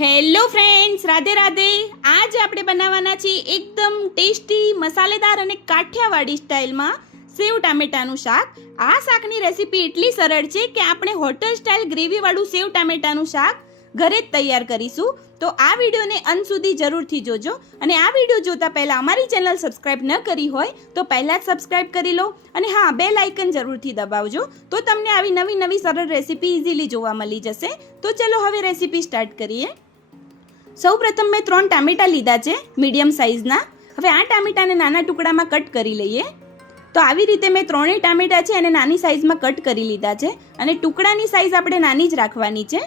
Hello friends, Radhe Radhe. આજે આપણે બનાવવાના છીએ એકદમ ટેસ્ટી, મસાલેદાર અને કાઠિયાવાડી સ્ટાઇલમાં સેવ ટામેટાનું શાક. આ શાકની રેસીપી એટલી સરળ છે કે આપણે હોટલ સ્ટાઇલ ગ્રેવીવાળું સેવ ટામેટાનું શાક ઘરે જ તૈયાર કરીશું. તો આ વિડીયોને અંત સુધી જરૂરથી જોજો. અને આ વિડીયો જોતા પહેલાં અમારી ચેનલ સબસ્ક્રાઇબ ન કરી હોય તો પહેલાં જ સબસ્ક્રાઇબ કરી લો. અને હા, બેલ આઇકન જરૂરથી દબાવજો, તો તમને આવી નવી નવી સરળ રેસીપી ઇઝીલી જોવા મળી જશે. તો ચલો હવે રેસીપી સ્ટાર્ટ કરીએ. સૌ પ્રથમ મેં 3 ટામેટાં લીધા છે મીડિયમ સાઇઝના. હવે આ ટામેટાને નાના ટુકડામાં કટ કરી લઈએ. તો આવી રીતે મેં 3 ટામેટાં છે અને નાની સાઇઝમાં કટ કરી લીધા છે. અને ટુકડાની સાઇઝ આપણે નાની જ રાખવાની છે.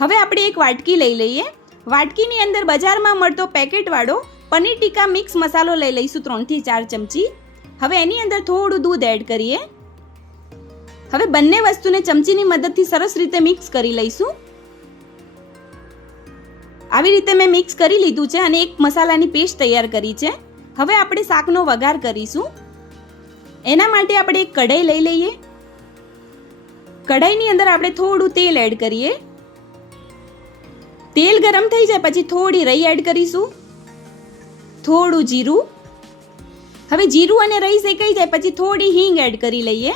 હવે આપણે એક વાટકી લઈ લઈએ. વાટકીની અંદર બજારમાં મળતો પેકેટવાળો પનીર ટીકા મિક્સ મસાલો લઈ લઈશું 3 થી 4 ચમચી. હવે એની અંદર થોડું દૂધ એડ કરીએ. હવે બંને વસ્તુને ચમચીની મદદથી સરસ રીતે મિક્સ કરી લઈશું. આવી રીતે મેં મિક્સ કરી લીધું છે અને એક મસાલાની પેસ્ટ તૈયાર કરી છે. હવે આપણે શાકનો વઘાર કરીશું. એના માટે આપણે એક કઢાઈ લઈ લઈએ. કઢાઈની અંદર આપણે થોડું તેલ એડ કરીએ. તેલ ગરમ થઈ જાય પછી થોડી રઈ એડ કરીશું, થોડું જીરું. હવે જીરું અને રઈ શેકાઈ જાય પછી થોડી હિંગ એડ કરી લઈએ.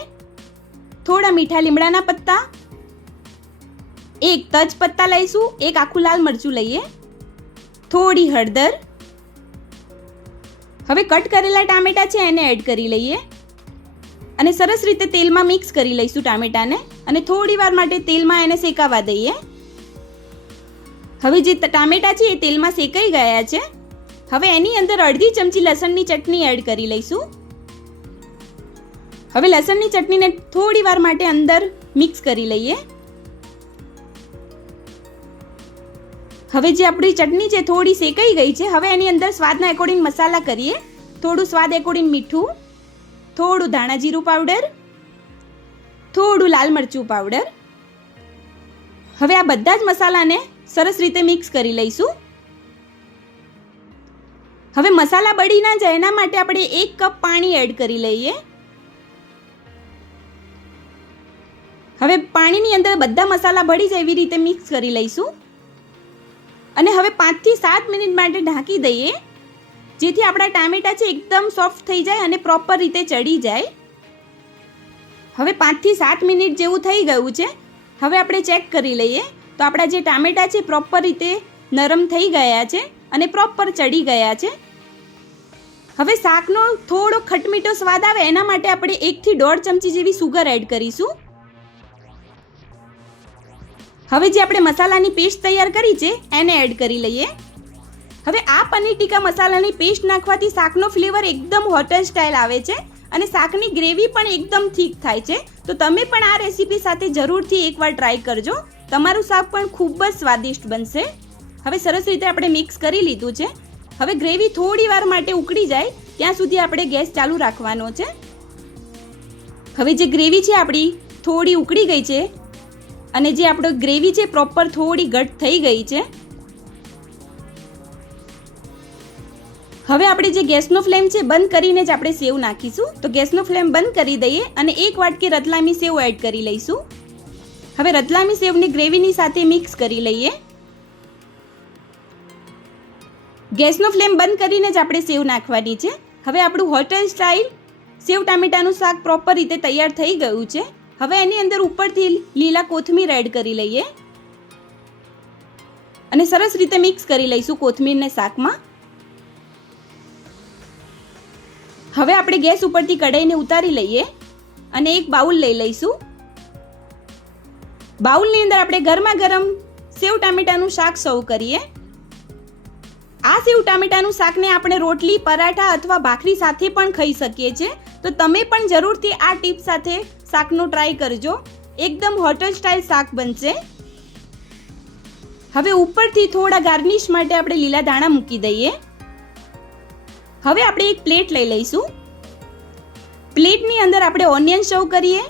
થોડા મીઠા લીમડાના પત્તા, એક તજ પત્તા લઈશું, એક આખું લાલ મરચું લઈએ, થોડી હળદર. હવે કટ કરેલા ટામેટા છે એને એડ કરી લઈએ અને સરસ રીતે તેલમાં મિક્સ કરી લઈશું ટામેટાને. અને થોડી વાર માટે તેલમાં એને શેકાવા દઈએ. હવે જે ટામેટા છે એ તેલમાં શેકાઈ ગયા છે. હવે એની અંદર અડધી ચમચી લસણની ચટણી એડ કરી લઈશું. હવે લસણની ચટણીને થોડી વાર માટે અંદર મિક્સ કરી લઈએ. હવે જે આપણી ચટણી છે થોડી શેકાઈ ગઈ છે. હવે એની અંદર સ્વાદના એકોર્ડિંગ મસાલા કરીએ. થોડું સ્વાદ એકોર્ડિંગ મીઠું, થોડું ધાણા જીરું પાવડર, થોડું લાલ મરચું પાવડર. હવે આ બધા જ મસાલાને સરસ રીતે મિક્સ કરી લઈશું. હવે મસાલા બળી ના જાય એના માટે આપણે 1 કપ પાણી એડ કરી લઈએ. હવે પાણીની અંદર બધા મસાલા ભળી જાય એવી રીતે મિક્સ કરી લઈશું. અને હવે 5 થી 7 મિનિટ માટે ઢાંકી દઈએ, જેથી આપણા ટામેટા છે એકદમ સોફ્ટ થઈ જાય અને પ્રોપર રીતે ચડી જાય. હવે 5 થી 7 મિનિટ જેવું થઈ ગયું છે. હવે આપણે ચેક કરી લઈએ તો આપણા જે ટામેટા છે પ્રોપર રીતે નરમ થઈ ગયા છે અને પ્રોપર ચડી ગયા છે. હવે શાકનો થોડો ખટમીઠો સ્વાદ આવે એના માટે આપણે 1 થી 1.5 ચમચી જેવી સુગર એડ કરીશું. હવે જે આપણે મસાલાની પેસ્ટ તૈયાર કરી છે એને એડ કરી લઈએ. હવે આ પનીર ટીકા મસાલાની પેસ્ટ નાખવાથી શાકનો ફ્લેવર એકદમ હોટલ સ્ટાઇલ આવે છે અને શાકની ગ્રેવી પણ એકદમ થીક થાય છે. તો તમે પણ આ રેસીપી સાથે જરૂરથી એકવાર ટ્રાય કરજો. તમારું શાક પણ ખૂબ જ સ્વાદિષ્ટ બનશે. હવે સરસ રીતે આપણે મિક્સ કરી લીધું છે. હવે ગ્રેવી થોડી વાર માટે ઉકળી જાય ત્યાં સુધી આપણે ગેસ ચાલુ રાખવાનો છે. હવે જે ગ્રેવી છે આપણી થોડી ઉકળી ગઈ છે અને જે આપણો ગ્રેવી છે પ્રોપર થોડી ઘટ થઈ ગઈ છે. હવે આપણે જે ગેસનો ફ્લેમ છે બંધ કરીને જ આપણે સેવ નાખીશું. તો ગેસનો ફ્લેમ બંધ કરી દઈએ અને 1 વાટકી રતલામી સેવ એડ કરી લઈશું. હવે રતલામી સેવને ગ્રેવીની સાથે મિક્સ કરી લઈએ. ગેસનો ફ્લેમ બંધ કરીને જ આપણે સેવ નાખવાની છે. હવે આપણું હોટલ સ્ટાઇલ સેવ ટામેટાનું શાક પ્રોપર રીતે તૈયાર થઈ ગયું છે. હવે એની અંદર ઉપરથી લીલા કોથમીર એડ કરી લઈએ અને સરસ રીતે મિક્સ કરી લઈશું કોથમીરને શાકમાં. હવે આપણે ગેસ ઉપરથી કઢાઈને ઉતારી લઈએ અને એક બાઉલ લઈ લઈશું. બાઉલની અંદર આપણે ગરમા ગરમ સેવ ટામેટાનું શાક સર્વ કરીએ. આ સેવ ટામેટાનું શાકને આપણે રોટલી, પરાઠા અથવા ભાખરી સાથે પણ ખાઈ શકીએ છીએ. તો તમે પણ જરૂરથી આ ટીપ સાથે શાકનો ટ્રાય કરજો. એકદમ હોટલ સ્ટાઇલ શાક બનશે. હવે ઉપરથી થોડા ગાર્નિશ માટે આપણે લીલા દાણા મૂકી દઈએ. હવે આપણે એક પ્લેટ લઈ લઈશું. પ્લેટની અંદર આપણે ઓનિયન સર્વ કરીએ.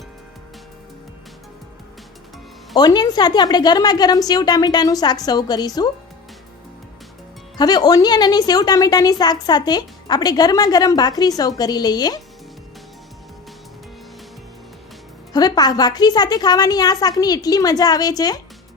ઓનિયન સાથે આપણે ગરમા ગરમ સેવ ટામેટાનું શાક સર્વ કરીશું. હવે ઓનિયન અને સેવ ટામેટાની શાક સાથે આપણે ગરમા ગરમ ભાખરી સર્વ કરી લઈએ. હવે ભાખરી સાથે ખાવાની આ શાકની એટલી મજા આવે છે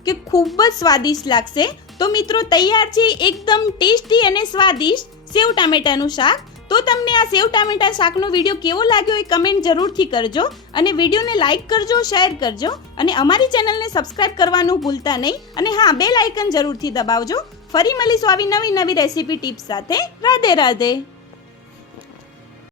કે ખૂબ જ સ્વાદિષ્ટ લાગશે. તો મિત્રો તૈયાર છે એકદમ ટેસ્ટી અને સ્વાદિષ્ટ સેવ ટામેટાનું શાક. તો તમને આ સેવ ટામેટા શાકનો વિડીયો કેવો લાગ્યો એ કમેન્ટ જરૂરથી કરજો અને વિડીયોને લાઈક કરજો, શેર કરજો અને અમારી ચેનલને સબસ્ક્રાઇબ કરવાનું ભૂલતા નહીં. અને હા, બેલ આઇકન જરૂરથી દબાવજો. ફરી મળીશું આવી નવી રેસીપી ટિપ્સ સાથે. રાધે રાધે.